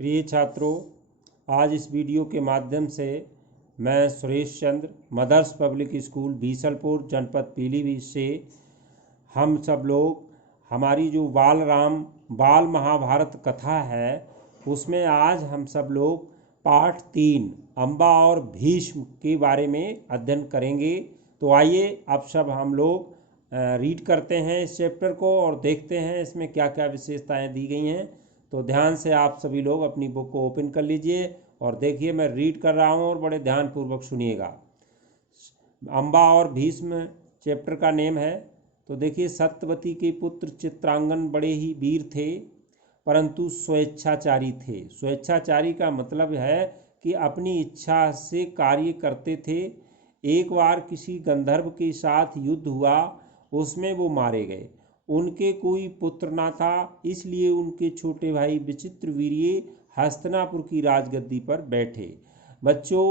प्रिय छात्रों, आज इस वीडियो के माध्यम से मैं Suresh Chandra mother's public school Bisalpur जनपद पीलीभीत से हम सब लोग हमारी जो बाल महाभारत कथा है उसमें आज हम सब लोग पाठ 3 अम्बा और भीष्म के बारे में अध्ययन करेंगे। तो आइए अब सब हम लोग रीड करते हैं इस चैप्टर को और देखते हैं इसमें क्या क्या विशेषताएं दी गई हैं। तो ध्यान से आप सभी लोग अपनी बुक को ओपन कर लीजिए और देखिए मैं रीड कर रहा हूँ और बड़े ध्यानपूर्वक सुनिएगा। अम्बा और भीष्म चैप्टर का नेम है। तो देखिए, सत्यवती के पुत्र चित्रांगन बड़े ही वीर थे परंतु स्वेच्छाचारी थे। स्वेच्छाचारी का मतलब है कि अपनी इच्छा से कार्य करते थे। एक बार किसी गंधर्व के साथ युद्ध हुआ, उसमें वो मारे गए। उनके कोई पुत्र ना था, इसलिए उनके छोटे भाई विचित्रवीर्य हस्तिनापुर की राजगद्दी पर बैठे। बच्चों,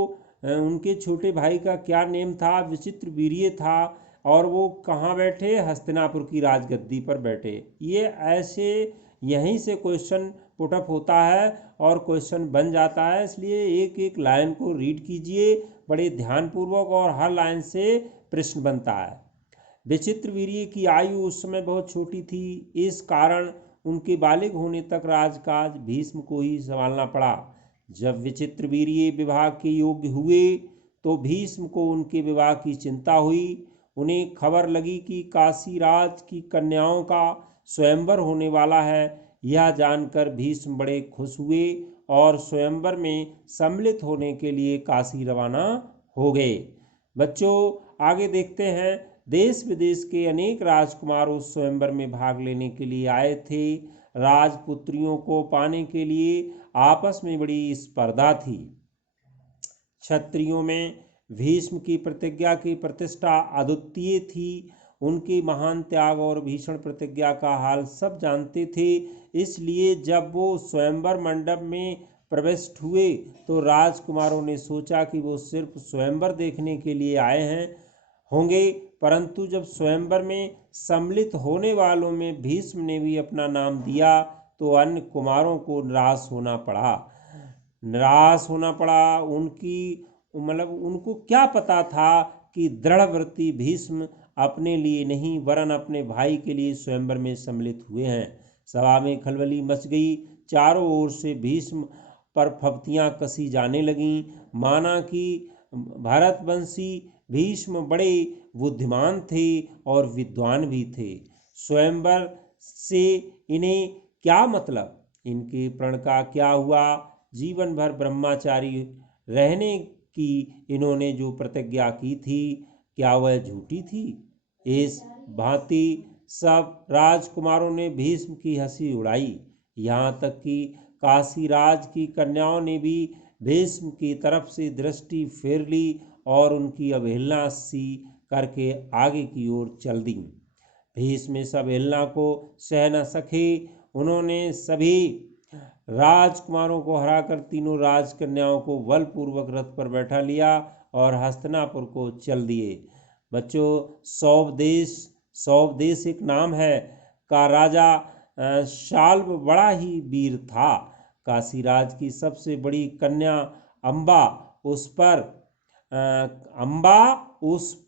उनके छोटे भाई का क्या नेम था? विचित्रवीर्य था। और वो कहाँ बैठे? हस्तिनापुर की राजगद्दी पर बैठे। ये ऐसे यहीं से क्वेश्चन पुटअप होता है और क्वेश्चन बन जाता है, इसलिए एक एक लाइन को रीड कीजिए बड़े ध्यानपूर्वक और हर लाइन से प्रश्न बनता है। विचित्रवीर्य की आयु उस समय बहुत छोटी थी, इस कारण उनके बालिग होने तक राजकाज भीष्म को ही संभालना पड़ा। जब विचित्रवीर्य विवाह के योग्य हुए तो भीष्म को उनके विवाह की चिंता हुई। उन्हें खबर लगी कि काशीराज की कन्याओं का स्वयंवर होने वाला है। यह जानकर भीष्म बड़े खुश हुए और स्वयंवर में सम्मिलित होने के लिए काशी रवाना हो गए। बच्चों, आगे देखते हैं। देश विदेश के अनेक राजकुमार उस स्वयंवर में भाग लेने के लिए आए थे। राजपुत्रियों को पाने के लिए आपस में बड़ी स्पर्धा थी। क्षत्रियों में भीष्म की प्रतिज्ञा की प्रतिष्ठा अद्वितीय थी। उनके महान त्याग और भीषण प्रतिज्ञा का हाल सब जानते थे। इसलिए जब वो स्वयंवर मंडप में प्रविष्ट हुए तो राजकुमारों ने सोचा कि वो सिर्फ स्वयंवर देखने के लिए आए हैं होंगे, परंतु जब स्वयंवर में सम्मिलित होने वालों में भीष्म ने भी अपना नाम दिया तो अन्य कुमारों को निराश होना पड़ा। उनको क्या पता था कि दृढ़व्रती भीष्म अपने लिए नहीं वरन अपने भाई के लिए स्वयंवर में सम्मिलित हुए हैं। सभा में खलबली मच गई। चारों ओर से भीष्म पर फब्तियां कसी जाने लगीं। माना कि भारतवंशी भीष्म बड़े बुद्धिमान थे और विद्वान भी थे। स्वयंवर से इन्हें क्या मतलब? इनके प्रण का क्या हुआ? जीवन भर ब्रह्मचारी रहने की इन्होंने जो प्रतिज्ञा की थी, क्या वह झूठी थी? इस भांति सब राजकुमारों ने भीष्म की हंसी उड़ाई। यहाँ तक कि काशीराज की कन्याओं ने भी भीष्म की तरफ से दृष्टि फेर ली और उनकी अवहेलना सी करके आगे की ओर चल दी। भीष्म इस अवहेलना को सह न सके। उन्होंने सभी राजकुमारों को हराकर तीनों राजकन्याओं को बलपूर्वक रथ पर बैठा लिया और हस्तिनापुर को चल दिए। बच्चों, सौवदेश एक नाम है का राजा शाल्व बड़ा ही वीर था। काशीराज की सबसे बड़ी कन्या अम्बा उस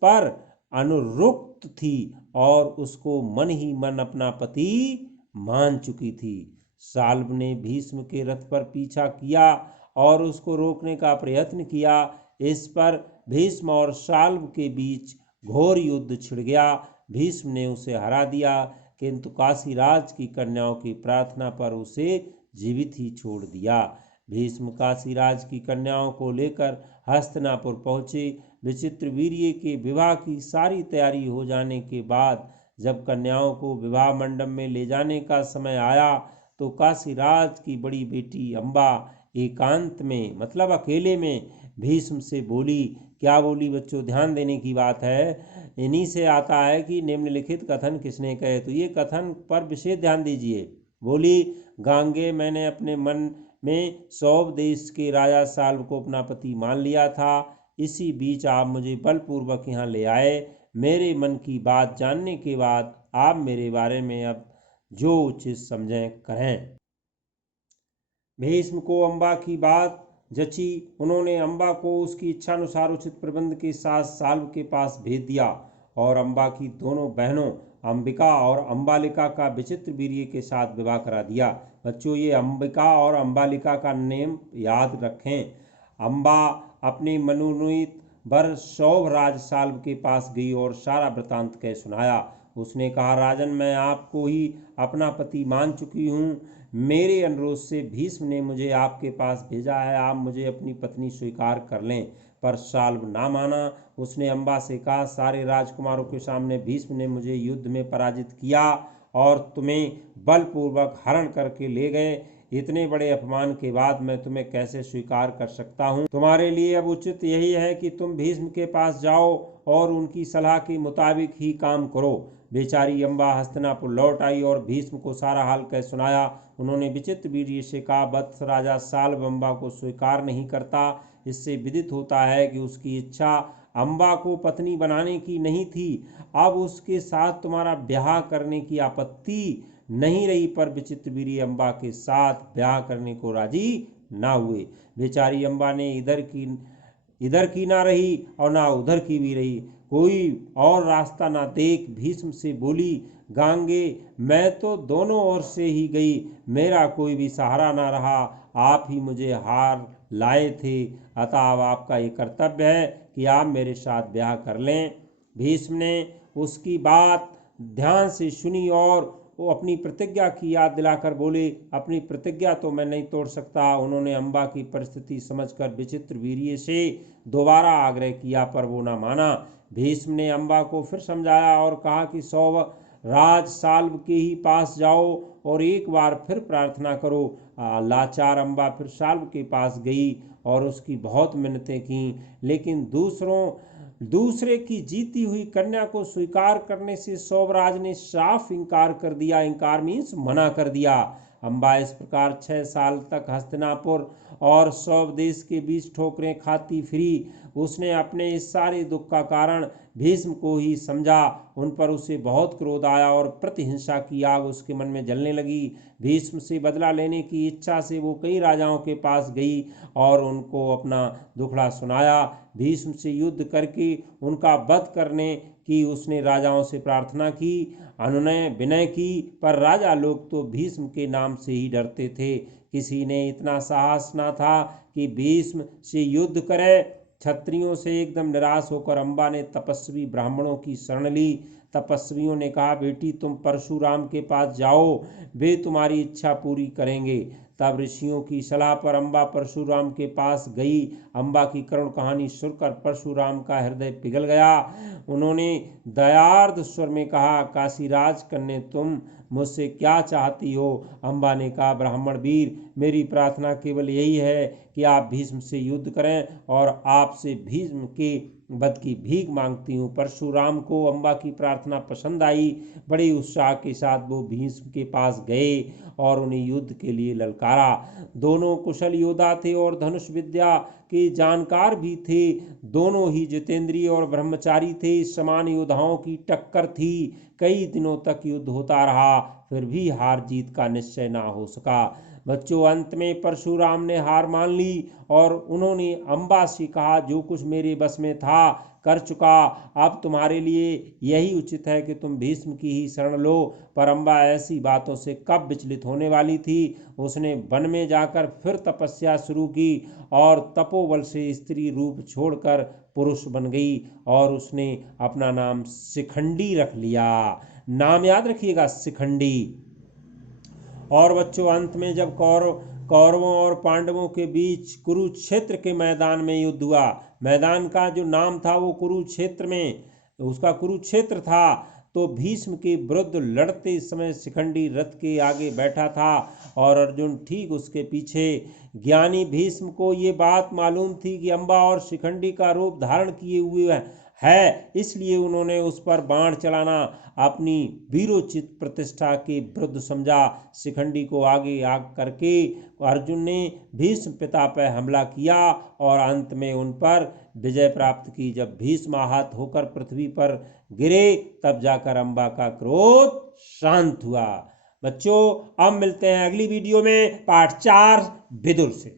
पर अनुरक्त थी और उसको मन ही मन अपना पति मान चुकी थी। शाल्व ने भीष्म के रथ पर पीछा किया और उसको रोकने का प्रयत्न किया। इस पर भीष्म और शाल्व के बीच घोर युद्ध छिड़ गया। भीष्म ने उसे हरा दिया, किंतु काशीराज की कन्याओं की प्रार्थना पर उसे जीवित ही छोड़ दिया। भीष्म काशीराज की कन्याओं को लेकर हस्तिनापुर पहुँचे। विचित्रवीर्य के विवाह की सारी तैयारी हो जाने के बाद जब कन्याओं को विवाह मंडप में ले जाने का समय आया तो काशीराज की बड़ी बेटी अम्बा एकांत में मतलब अकेले में भीष्म से बोली। क्या बोली बच्चों? ध्यान देने की बात है। इन्हीं से आता है कि निम्नलिखित कथन किसने कहे, तो ये कथन पर विशेष ध्यान दीजिए। बोली, गांगे, मैंने अपने मन में सौव देश के राजा शाल्व को अपना पति मान लिया था। इसी बीच आप मुझे बलपूर्वक यहाँ ले आए। मेरे मन की बात जानने के बाद आप मेरे बारे में अब जो उचित समझें करें। भीष्म को अम्बा की बात जची। उन्होंने अम्बा को उसकी इच्छानुसार उचित प्रबंध के साथ साल्व के पास भेज दिया और अम्बा की दोनों बहनों अंबिका और अम्बालिका का विचित्र वीर्य के साथ विवाह करा दिया। बच्चों, ये अंबिका और अम्बालिका का नेम याद रखें। अम्बा अपने मनोनीत वर सौभराज साल्व के पास गई और सारा वृतांत कह सुनाया। उसने कहा, राजन, मैं आपको ही अपना पति मान चुकी हूँ। मेरे अनुरोध से भीष्म ने मुझे आपके पास भेजा है। आप मुझे अपनी पत्नी स्वीकार कर लें। पर साल्व ना माना। उसने अम्बा से कहा, सारे राजकुमारों के सामने भीष्म ने मुझे युद्ध में पराजित किया और तुम्हें बलपूर्वक हरण करके ले गए। इतने बड़े अपमान के बाद मैं तुम्हें कैसे स्वीकार कर सकता हूँ। तुम्हारे लिए अब उचित यही है कि तुम भीष्म के पास जाओ और उनकी सलाह के मुताबिक ही काम करो। बेचारी अम्बा हस्तिनापुर लौट आई और भीष्म को सारा हाल कह सुनाया। उन्होंने विचित्र वीर्य से कहा, वत्स राजा साल्व अम्बा को स्वीकार नहीं करता। इससे विदित होता है कि उसकी इच्छा अम्बा को पत्नी बनाने की नहीं थी। अब उसके साथ तुम्हारा ब्याह करने की आपत्ति नहीं रही, पर विचित्र वीर्य अम्बा के साथ ब्याह करने को राजी ना हुए। बेचारी अम्बा ने इधर की ना रही और ना उधर की भी रही। कोई और रास्ता ना देख भीष्म से बोली, गांगे, मैं तो दोनों ओर से ही गई, मेरा कोई भी सहारा ना रहा। आप ही मुझे हार लाए थे, अतः अब आपका ये कर्तव्य है कि आप मेरे साथ ब्याह कर लें। भीष्म ने उसकी बात ध्यान से सुनी और वो अपनी प्रतिज्ञा की याद दिलाकर बोले, अपनी प्रतिज्ञा तो मैं नहीं तोड़ सकता। उन्होंने अम्बा की परिस्थिति समझकर विचित्र वीर्य से दोबारा आग्रह किया, पर वो न माना। भीष्म ने अम्बा को फिर समझाया और कहा कि सौभराज साल्व के ही पास जाओ और एक बार फिर प्रार्थना करो। लाचार अम्बा फिर साल्व के पास गई और उसकी बहुत मिन्नतें की, लेकिन दूसरे की जीती हुई कन्या को स्वीकार करने से सौभराज ने साफ इंकार कर दिया। इंकार मीन्स मना कर दिया। अम्बा इस प्रकार 6 साल तक हस्तिनापुर और सौभ देश के बीच ठोकरें खाती फिरी। उसने अपने इस सारे दुख का कारण भीष्म को ही समझा। उन पर उसे बहुत क्रोध आया और प्रतिहिंसा की आग उसके मन में जलने लगी। भीष्म से बदला लेने की इच्छा से वो कई राजाओं के पास गई और उनको अपना दुखड़ा सुनाया। भीष्म से युद्ध करके उनका वध करने की उसने राजाओं से प्रार्थना की, अनुनय विनय की, पर राजा लोग तो भीष्म के नाम से ही डरते थे। किसी ने इतना साहस न था कि भीष्म से युद्ध करे। क्षत्रियों से एकदम निराश होकर अम्बा ने तपस्वी ब्राह्मणों की शरण ली। तपस्वियों ने कहा, बेटी, तुम परशुराम के पास जाओ, वे तुम्हारी इच्छा पूरी करेंगे। तब ऋषियों की सलाह पर अम्बा परशुराम के पास गई। अम्बा की करुण कहानी सुनकर परशुराम का हृदय पिघल गया। उन्होंने दयार्द स्वर में कहा, काशीराज कन्या, तुम मुझसे क्या चाहती हो? अम्बा ने कहा, ब्राह्मण वीर, मेरी प्रार्थना केवल यही है कि आप भीष्म से युद्ध करें और आपसे भीष्म के वध की भीख मांगती हूँ। परशुराम को अम्बा की प्रार्थना पसंद आई। बड़े उत्साह के साथ वो भीष्म के पास गए और उन्हें युद्ध के लिए ललकारा। दोनों कुशल योद्धा थे और धनुष विद्या के जानकार भी थे। दोनों ही जितेंद्रिय और ब्रह्मचारी थे। समान योद्धाओं की टक्कर थी। कई दिनों तक युद्ध होता रहा, फिर भी हार जीत का निश्चय ना हो सका। बच्चों, अंत में परशुराम ने हार मान ली और उन्होंने अम्बा से कहा, जो कुछ मेरे बस में था कर चुका, अब तुम्हारे लिए यही उचित है कि तुम भीष्म की ही शरण लो। पर अम्बा ऐसी बातों से कब विचलित होने वाली थी। उसने वन में जाकर फिर तपस्या शुरू की और तपोबल से स्त्री रूप छोड़कर पुरुष बन गई और उसने अपना नाम शिखंडी रख लिया। नाम याद रखिएगा, शिखंडी। और बच्चों, अंत में जब कौरवों और पांडवों के बीच कुरुक्षेत्र के मैदान में युद्ध हुआ, मैदान का जो नाम था वो कुरुक्षेत्र में उसका कुरुक्षेत्र था, तो भीष्म के विरुद्ध लड़ते समय शिखंडी रथ के आगे बैठा था और अर्जुन ठीक उसके पीछे। ज्ञानी भीष्म को ये बात मालूम थी कि अम्बा और शिखंडी का रूप धारण किए हुए है, इसलिए उन्होंने उस पर बाण चलाना अपनी वीरोचित प्रतिष्ठा के विरुद्ध समझा। शिखंडी को आगे आग करके अर्जुन ने भीष्म पिता पर हमला किया और अंत में उन पर विजय प्राप्त की। जब भीष्म आहत होकर पृथ्वी पर गिरे, तब जाकर अम्बा का क्रोध शांत हुआ। बच्चों अब मिलते हैं अगली वीडियो में पार्ट 4 विदुर से।